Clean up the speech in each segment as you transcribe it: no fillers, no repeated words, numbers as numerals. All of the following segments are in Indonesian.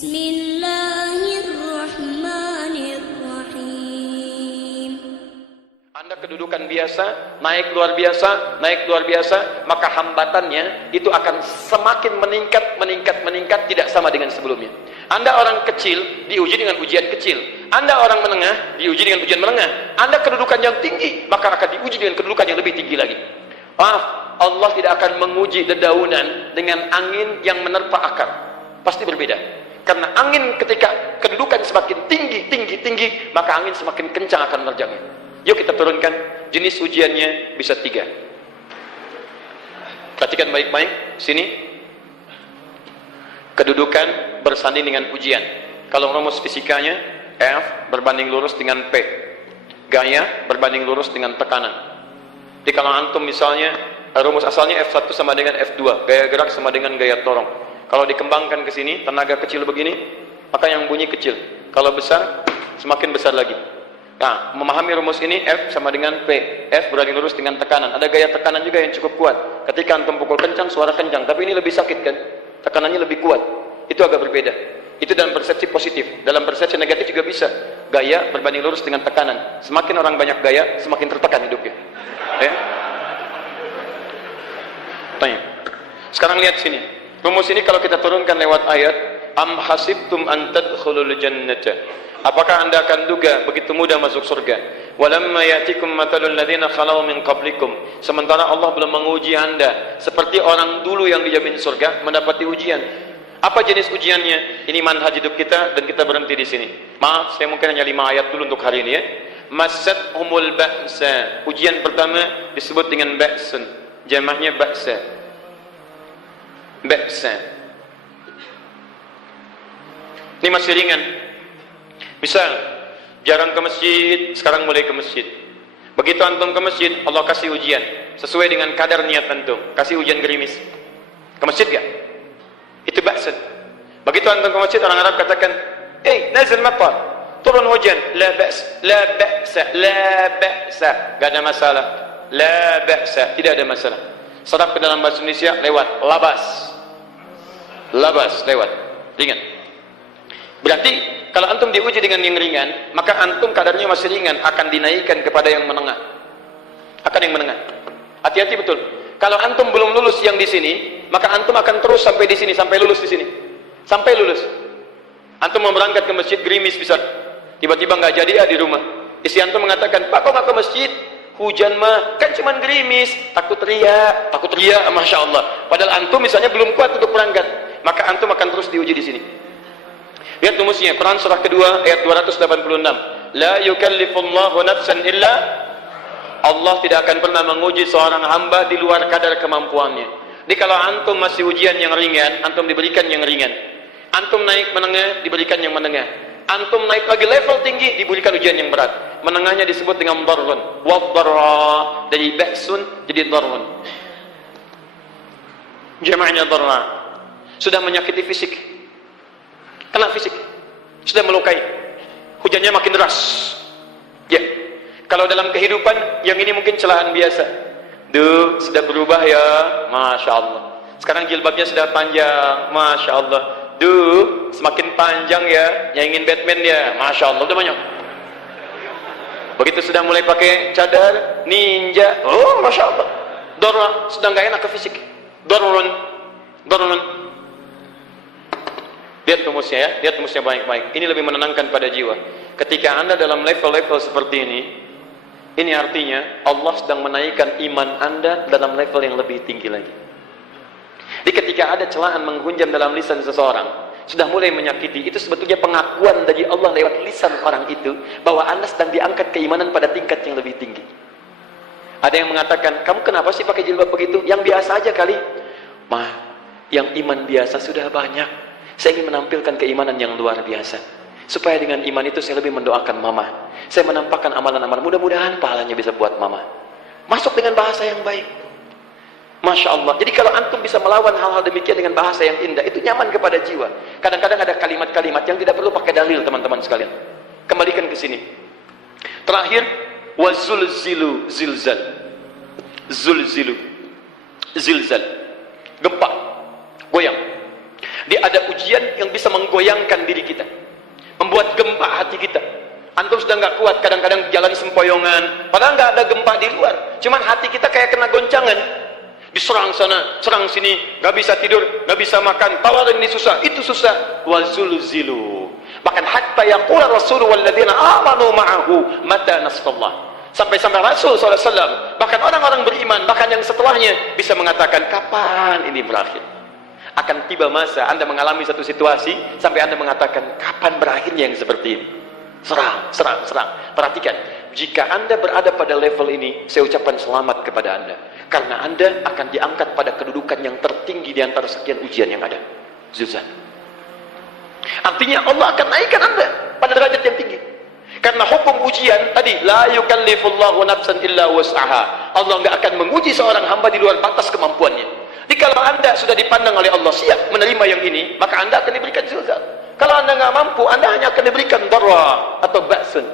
Bismillahirrahmanirrahim. Anda kedudukan biasa, naik luar biasa, maka hambatannya itu akan semakin meningkat, tidak sama dengan sebelumnya. Anda orang kecil, diuji dengan ujian kecil. Anda orang menengah, diuji dengan ujian menengah. Anda kedudukan yang tinggi, maka akan diuji dengan kedudukan yang lebih tinggi lagi. Maaf, Allah tidak akan menguji dedaunan dengan angin yang menerpa akar. Pasti berbeda. Karena angin ketika kedudukan semakin tinggi, maka angin semakin kencang akan menerjangnya. Yuk kita turunkan. Jenis ujiannya bisa 3. Perhatikan baik-baik. Sini. Kedudukan bersanding dengan ujian. Kalau rumus fisikanya, F berbanding lurus dengan P. Gaya berbanding lurus dengan tekanan. Jadi kalau antum misalnya, rumus asalnya F1 sama dengan F2. Gaya gerak sama dengan gaya dorong. Kalau dikembangkan ke sini, tenaga kecil begini, maka yang bunyi kecil. Kalau besar, semakin besar lagi. Nah, memahami rumus ini, F sama dengan P. F berbanding lurus dengan tekanan. Ada gaya tekanan juga yang cukup kuat. Ketika antum pukul kencang, suara kencang. Tapi ini lebih sakit kan? Tekanannya lebih kuat. Itu agak berbeda. Itu dalam persepsi positif. Dalam persepsi negatif juga bisa. Gaya berbanding lurus dengan tekanan. Semakin orang banyak gaya, semakin tertekan hidupnya. Ya? Tanya. Sekarang lihat sini. Rumus ini kalau kita turunkan lewat ayat, am hasibtum an tadkhulul jannata. Apakah Anda akan duga begitu mudah masuk surga? Walamma yatikum matalul ladzina khalau min qablikum. Sementara Allah belum menguji Anda seperti orang dulu yang dijamin surga mendapati ujian. Apa jenis ujiannya? Ini manhaj hidup kita dan kita berhenti di sini. Maaf, saya mungkin hanya 5 ayat dulu untuk hari ini ya. Massatuhumul ba'sa. Ujian pertama disebut dengan ba'sun. Jamahnya ba'sa. Ba'sa. Ini masih ringan. Misal, jarang ke masjid, sekarang mulai ke masjid. Begitu antum ke masjid, Allah kasih ujian sesuai dengan kadar niat antum. Kasih hujan gerimis. Ke masjid gak? Itu ba'san. Begitu antum ke masjid, orang Arab katakan, nazil matar, turun hujan. La ba'sa. Gak ada masalah. La ba'sa, tidak ada masalah. Serap ke dalam bahasa Indonesia lewat labas lewat ringan. Berarti kalau antum diuji dengan yang ringan, maka antum kadarnya masih ringan, akan dinaikkan kepada yang menengah. Hati-hati betul. Kalau antum belum lulus yang di sini, maka antum akan terus sampai di sini, sampai lulus di sini. Sampai lulus. Antum mau berangkat ke masjid gerimis bisa. Tiba-tiba nggak jadi di rumah. Istri antum mengatakan, "Pak, kok nggak ke masjid? Hujan mah kan cuman gerimis." Takut teriak, Masya Allah. Padahal antum misalnya belum kuat untuk berangkat, maka antum akan terus diuji di sini. Lihat rumusnya, Quran surah kedua ayat 286. La yukallifullahu nafsan illa. Allah tidak akan pernah menguji seorang hamba di luar kadar kemampuannya. Jadi kalau antum masih ujian yang ringan, antum diberikan yang ringan. Antum naik menengah, diberikan yang menengah. Antum naik lagi level tinggi, diberikan ujian yang berat. Menengahnya disebut dengan darrun. Waddarra, dari ba'sun jadi darrun. Jama'nya darra. Sudah menyakiti fisik, kena fisik, sudah melukai, hujannya makin deras. Ya, kalau dalam kehidupan yang ini mungkin celaan biasa. Sudah berubah ya, Masya Allah. Sekarang jilbabnya sudah panjang, Masya Allah. Semakin panjang ya, yang ingin Batman ya, Masya Allah, udah banyak. Begitu sudah mulai pakai cadar, ninja, oh Masya Allah. Dorong, sudah nggak enak ke fisik. Dorong. Lihat rumusnya ya, lihat rumusnya baik-baik. Ini lebih menenangkan pada jiwa. Ketika Anda dalam level-level seperti ini artinya Allah sedang menaikkan iman Anda dalam level yang lebih tinggi lagi. Jadi ketika ada celaan menghunjam dalam lisan seseorang, sudah mulai menyakiti, itu sebetulnya pengakuan dari Allah lewat lisan orang itu, bahwa Anda sedang diangkat keimanan pada tingkat yang lebih tinggi. Ada yang mengatakan, kamu kenapa sih pakai jilbab begitu? Yang biasa aja kali. Yang iman biasa sudah banyak. Saya ingin menampilkan keimanan yang luar biasa. Supaya dengan iman itu saya lebih mendoakan mama. Saya menampakkan amalan-amalan. Mudah-mudahan pahalanya bisa buat mama. Masuk dengan bahasa yang baik. Masya Allah. Jadi kalau antum bisa melawan hal-hal demikian dengan bahasa yang indah, itu nyaman kepada jiwa. Kadang-kadang ada kalimat-kalimat yang tidak perlu pakai dalil, teman-teman sekalian. Kembalikan ke sini. Terakhir, wazulzilu zilzal. Zilzal. Gempa. Goyang. Dia ada ujian yang bisa menggoyangkan diri kita, membuat gempa hati kita. Antum sudah nggak kuat, kadang-kadang jalan sempoyongan, padahal nggak ada gempa di luar, cuman hati kita kayak kena goncangan, diserang sana, serang sini, nggak bisa tidur, nggak bisa makan, tawarin ini susah, itu susah. Wazulzilu, bahkan hatta yaqula Rasulullah walladzina amanu ma'ahu mata nasrullah. Sampai-sampai Rasul SAW, bahkan orang-orang beriman, bahkan yang setelahnya bisa mengatakan, kapan ini berakhir? Akan tiba masa Anda mengalami satu situasi sampai Anda mengatakan, kapan berakhirnya yang seperti ini? Serang, serang, serang. Perhatikan, jika Anda berada pada level ini, saya ucapkan selamat kepada Anda, karena Anda akan diangkat pada kedudukan yang tertinggi di antara sekian ujian yang ada. Zuzan. Artinya Allah akan naikkan Anda pada derajat yang tinggi. Karena hukum ujian tadi, la yukallifullahu nafsan illa wus'aha. Allah enggak akan menguji seorang hamba di luar batas kemampuannya. Jadi kalau Anda sudah dipandang oleh Allah siap menerima yang ini, maka Anda akan diberikan zilzal. Kalau Anda nggak mampu, Anda hanya akan diberikan darra atau ba'sun.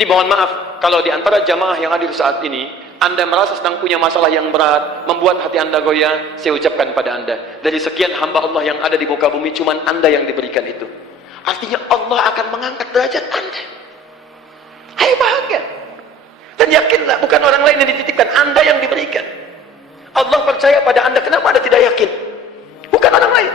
Dimohon maaf kalau di antara jamaah yang hadir saat ini Anda merasa sedang punya masalah yang berat, membuat hati Anda goyah, saya ucapkan pada Anda, dari sekian hamba Allah yang ada di muka bumi, cuman Anda yang diberikan itu. Artinya Allah akan mengangkat derajat Anda. Hai bahagia. Dan yakinlah, bukan orang lain yang dititipkan, Anda yang diberikan. Allah percaya pada Anda, kenapa Anda tidak yakin? Bukan orang lain.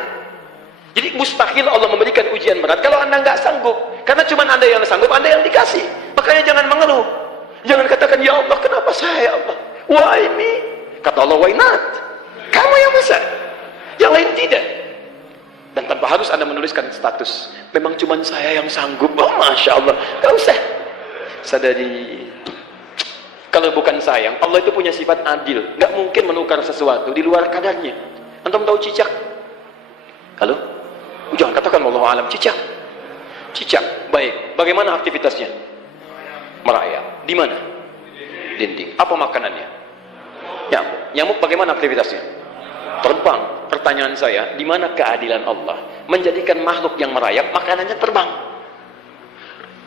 Jadi mustahil Allah memberikan ujian berat kalau Anda nggak sanggup. Karena cuma Anda yang sanggup, Anda yang dikasih. Makanya jangan mengeluh. Jangan katakan, ya Allah, kenapa saya, Allah? Why me? Kata Allah, why not? Kamu yang bisa. Yang lain tidak. Dan tanpa harus Anda menuliskan status. Memang cuma saya yang sanggup. Oh, Masya Allah. Gak usah. Sadari. Kalau bukan sayang, Allah itu punya sifat adil. Nggak mungkin menukar sesuatu di luar kadarnya. Antum tahu cicak? Halo? Jangan katakan wallahu alam. Cicak. Cicak. Baik. Bagaimana aktivitasnya? Merayap. Di mana? Dinding. Apa makanannya? Nyamuk. Nyamuk bagaimana aktivitasnya? Terbang. Pertanyaan saya, di mana keadilan Allah? Menjadikan makhluk yang merayap, makanannya terbang.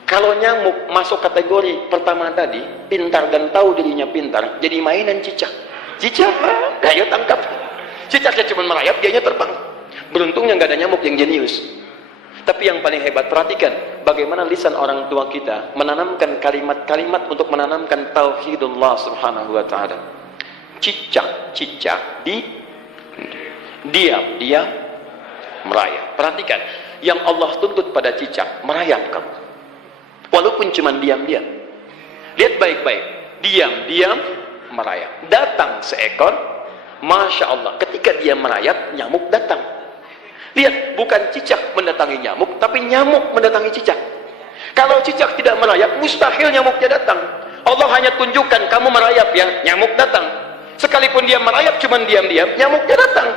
Kalau nyamuk masuk kategori pertama tadi, pintar dan tahu dirinya pintar, jadi mainan cicak. Cicak, ayo tangkap. Cicaknya cuma merayap, dianya terbang. Beruntungnya nggak ada nyamuk yang jenius. Tapi yang paling hebat, perhatikan bagaimana lisan orang tua kita menanamkan kalimat-kalimat untuk menanamkan tauhidullah subhanahu wa ta'ala. Cicak, diam, merayap. Perhatikan, yang Allah tuntut pada cicak, merayap kamu. Walaupun cuma diam-diam. Lihat baik-baik, diam, merayap. Datang seekor, Masya Allah, ketika dia merayap, nyamuk datang. Lihat, bukan cicak mendatangi nyamuk, tapi nyamuk mendatangi cicak. Kalau cicak tidak merayap, mustahil nyamuknya datang. Allah hanya tunjukkan kamu merayap ya, nyamuk datang. Sekalipun dia merayap cuma diam-diam, nyamuknya datang.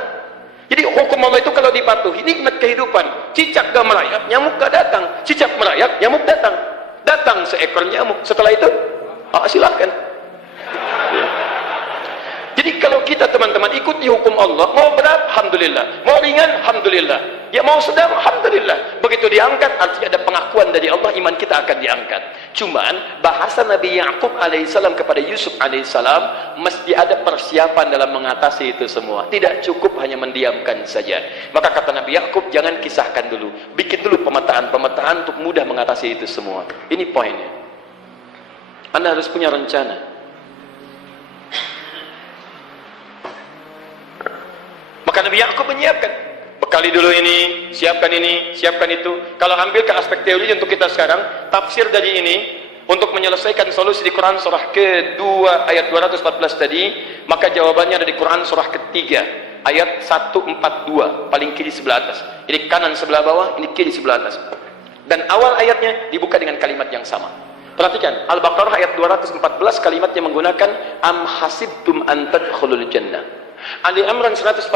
Jadi hukum Allah itu kalau dipatuhi, nikmat kehidupan. Cicak gak merayap, nyamuk gak datang. Cicak merayap, nyamuk datang. Datang seekor nyamuk. Setelah itu, silakan. Jadi kalau kita teman-teman ikuti hukum Allah, mau berat, alhamdulillah, mau ringan, alhamdulillah, ya mau sedang, alhamdulillah. Begitu diangkat, artinya ada pengakuan dari Allah, iman kita akan diangkat. Cuman bahasa Nabi Ya'qub alaihissalam kepada Yusuf alaihissalam mesti ada persiapan dalam mengatasi itu semua. Tidak cukup hanya mendiamkan saja. Maka kata Nabi Ya'qub, jangan kisahkan dulu, bikin dulu pemetaan untuk mudah mengatasi itu semua. Ini poinnya. Anda harus punya rencana. Maka Nabi Ya'qub menyiapkan, bekali dulu ini, siapkan itu. Kalau ambil ke aspek teori untuk kita sekarang, tafsir dari ini untuk menyelesaikan solusi di Quran surah kedua ayat 214 tadi, maka jawabannya ada di Quran surah ketiga ayat 142, paling kiri sebelah atas. Ini kanan sebelah bawah, ini kiri sebelah atas. Dan awal ayatnya dibuka dengan kalimat yang sama. Perhatikan, Al-Baqarah ayat 214 kalimatnya menggunakan am hasibtum an tadkhulul jannah. Ali Imran 142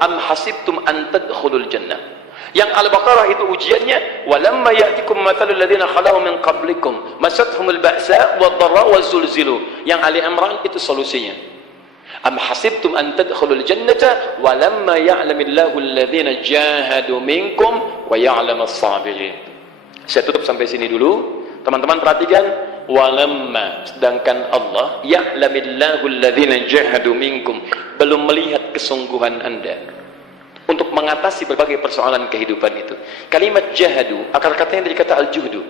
am hasibtum an tadkhulul jannah. Yang Al-Baqarah itu ujiannya, walamma ya'tikum mathalul ladzina khalau min qablikum masathumul ba'sa wad-dharra wazulzilu. Yang Ali Imran itu solusinya. Am hasibtum an tadkhulul jannata walamma ya'lamillahu alladzina jahadu minkum wa ya'lamas sabirin. Saya tutup sampai sini dulu. Teman-teman perhatikan, walamma, sedangkan Allah ya'lamillahu alladzina jahadu minkum, belum melihat kesungguhan Anda untuk mengatasi berbagai persoalan kehidupan itu. Kalimat jahadu, akar katanya dari kata al-juhdu.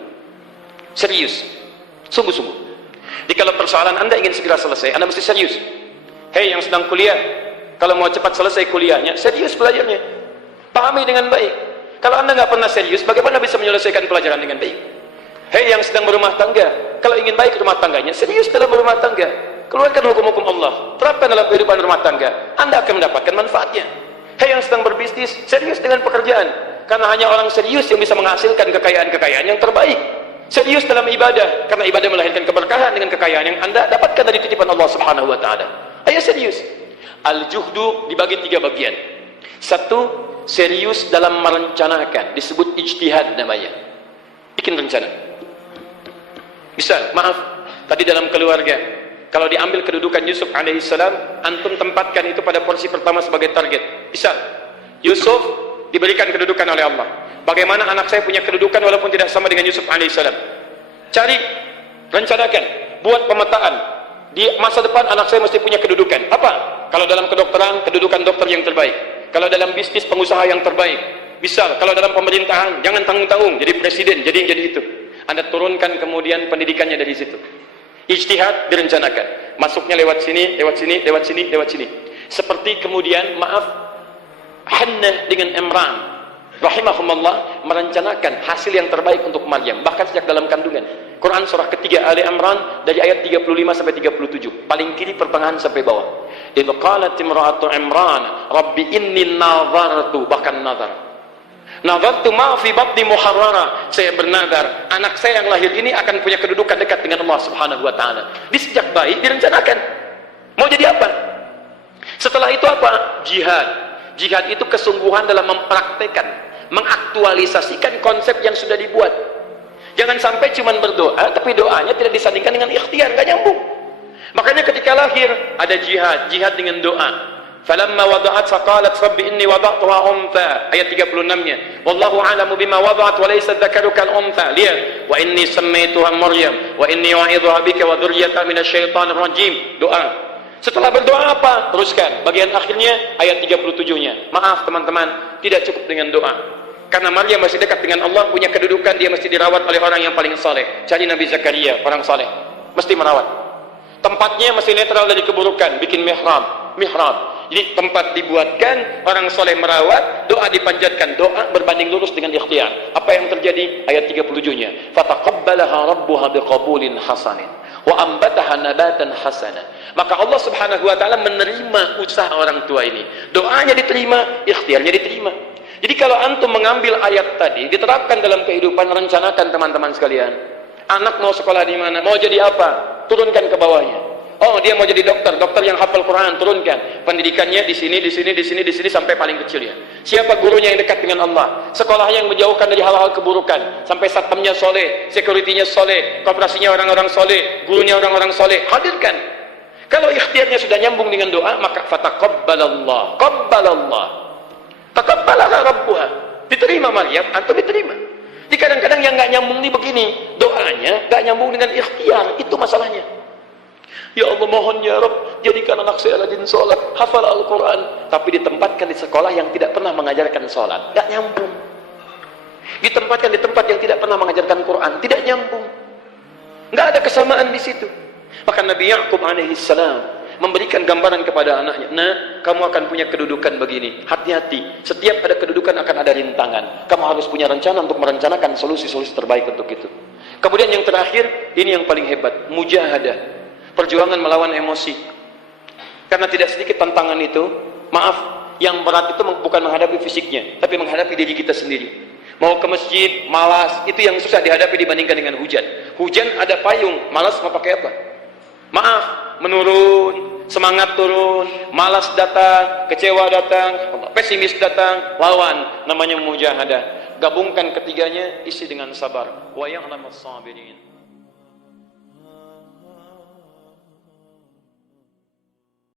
Serius, sungguh-sungguh. Jadi kalau persoalan Anda ingin segera selesai, Anda mesti serius. Hei yang sedang kuliah, kalau mau cepat selesai kuliahnya, serius belajarnya. Pahami dengan baik. Kalau Anda nggak pernah serius, bagaimana bisa menyelesaikan pelajaran dengan baik? Hei yang sedang berumah tangga, kalau ingin baik rumah tangganya, serius dalam berumah tangga. Keluarkan hukum-hukum Allah, terapkan dalam kehidupan rumah tangga. Anda akan mendapatkan manfaatnya. Hei yang sedang berbisnis, serius dengan pekerjaan. Karena hanya orang serius yang bisa menghasilkan kekayaan-kekayaan yang terbaik. Serius dalam ibadah, karena ibadah melahirkan keberkahan dengan kekayaan yang Anda dapatkan dari titipan Allah Subhanahu wa taala. Ayo serius. Al-juhdu dibagi 3 bagian. 1, serius dalam merencanakan, disebut ijtihad namanya. Bikin rencana. Misal, maaf, tadi dalam keluarga, kalau diambil kedudukan Yusuf alaihissalam, antum tempatkan itu pada porsi pertama sebagai target. Misal, Yusuf diberikan kedudukan oleh Allah. Bagaimana anak saya punya kedudukan walaupun tidak sama dengan Yusuf alaihissalam? Cari, rencanakan, buat pemetaan. Di masa depan anak saya mesti punya kedudukan. Apa? Kalau dalam kedokteran, kedudukan dokter yang terbaik. Kalau dalam bisnis, pengusaha yang terbaik. Misal, kalau dalam pemerintahan, jangan tanggung-tanggung, jadi presiden, jadi itu. Anda turunkan kemudian pendidikannya dari situ. Ijtihad direncanakan. Masuknya lewat sini, lewat sini, lewat sini, lewat sini. Seperti kemudian, maaf, Hannah dengan Imran rahimahumullah merencanakan hasil yang terbaik untuk Maryam, bahkan sejak dalam kandungan. Quran surah ketiga Ali Imran dari ayat 35 sampai 37, paling kiri pertengahan sampai bawah. Idh qalat imra'atu Imran rabbi inni nazartu, bahkan nazartu ma fi batni muharrara, saya bernazar anak saya yang lahir ini akan punya kedudukan dekat dengan Allah Subhanahu wa taala. Di sejak bayi direncanakan mau jadi apa. Setelah itu apa? Jihad itu kesungguhan dalam mempraktekkan, mengaktualisasikan konsep yang sudah dibuat. Jangan sampai cuma berdoa tapi doanya tidak disandingkan dengan ikhtiar, nggak nyambung. Makanya ketika lahir ada jihad dengan doa. Falamma wada'at faqalat rabbi inni wada'tuha untha, ayat 36-nya. Wallahu a'lamu bima wada'at wa laysa dzakaru kal untha. Lihat, wa inni sammaituha Maryam wa inni wa'idhuha bika wa dzurriyyataha minasyaitonir rajim. Doa. Setelah berdoa apa? Teruskan. Bagian akhirnya ayat 37-nya. Maaf teman-teman, tidak cukup dengan doa. Karena Maryam masih dekat dengan Allah, punya kedudukan, dia mesti dirawat oleh orang yang paling saleh. Cari Nabi Zakaria, orang saleh. Mesti merawat. Tempatnya mesti netral dari keburukan, bikin mihrab. Jadi tempat dibuatkan, orang soleh merawat, doa dipanjatkan, doa berbanding lurus dengan ikhtiar. Apa yang terjadi? Ayat 37-nya. Fataqabbalaha rabbuha biqabulin hasanin wa ambataha nabatan hasana. Maka Allah Subhanahu wa taala menerima usaha orang tua ini. Doanya diterima, ikhtiarnya diterima. Jadi kalau antum mengambil ayat tadi, diterapkan dalam kehidupan, rencanakan teman-teman sekalian. Anak mau sekolah di mana? Mau jadi apa? Turunkan ke bawahnya. Oh, dia mau jadi dokter yang hafal Quran, turunkan. Pendidikannya di sini sampai paling kecilnya. Siapa gurunya yang dekat dengan Allah? Sekolahnya yang menjauhkan dari hal-hal keburukan, sampai satpamnya soleh, securitynya soleh, koperasinya orang-orang soleh, gurunya orang-orang soleh. Hadirkan. Kalau ikhtiarnya sudah nyambung dengan doa, maka fataqabbalallah, taqabbalaha rabbuha. Diterima Maryam, antum diterima. Jadi kadang-kadang yang nggak nyambung ini begini, doanya nggak nyambung dengan ikhtiar, itu masalahnya. Ya Allah, mohon ya Rabb, jadikan anak saya rajin sholat, hafal Al-Quran, tapi ditempatkan di sekolah yang tidak pernah mengajarkan sholat, nggak nyambung. Ditempatkan di tempat yang tidak pernah mengajarkan Quran, tidak nyambung. Nggak ada kesamaan di situ. Maka Nabi Ya'qub alaihissalam memberikan gambaran kepada anaknya, nah, kamu akan punya kedudukan begini, hati-hati, setiap ada kedudukan akan ada rintangan, kamu harus punya rencana untuk merencanakan solusi-solusi terbaik untuk itu. Kemudian yang terakhir, ini yang paling hebat, mujahadah, perjuangan melawan emosi. Karena tidak sedikit tantangan itu, maaf, yang berat itu bukan menghadapi fisiknya, tapi menghadapi diri kita sendiri. Mau ke masjid, malas, itu yang susah dihadapi dibandingkan dengan hujan. Hujan ada payung, malas mau pakai apa? Maaf, menurun, semangat turun, malas datang, kecewa datang, pesimis datang, lawan, namanya mujahadah. Gabungkan ketiganya, isi dengan sabar. Wa ya'lamus sabirin.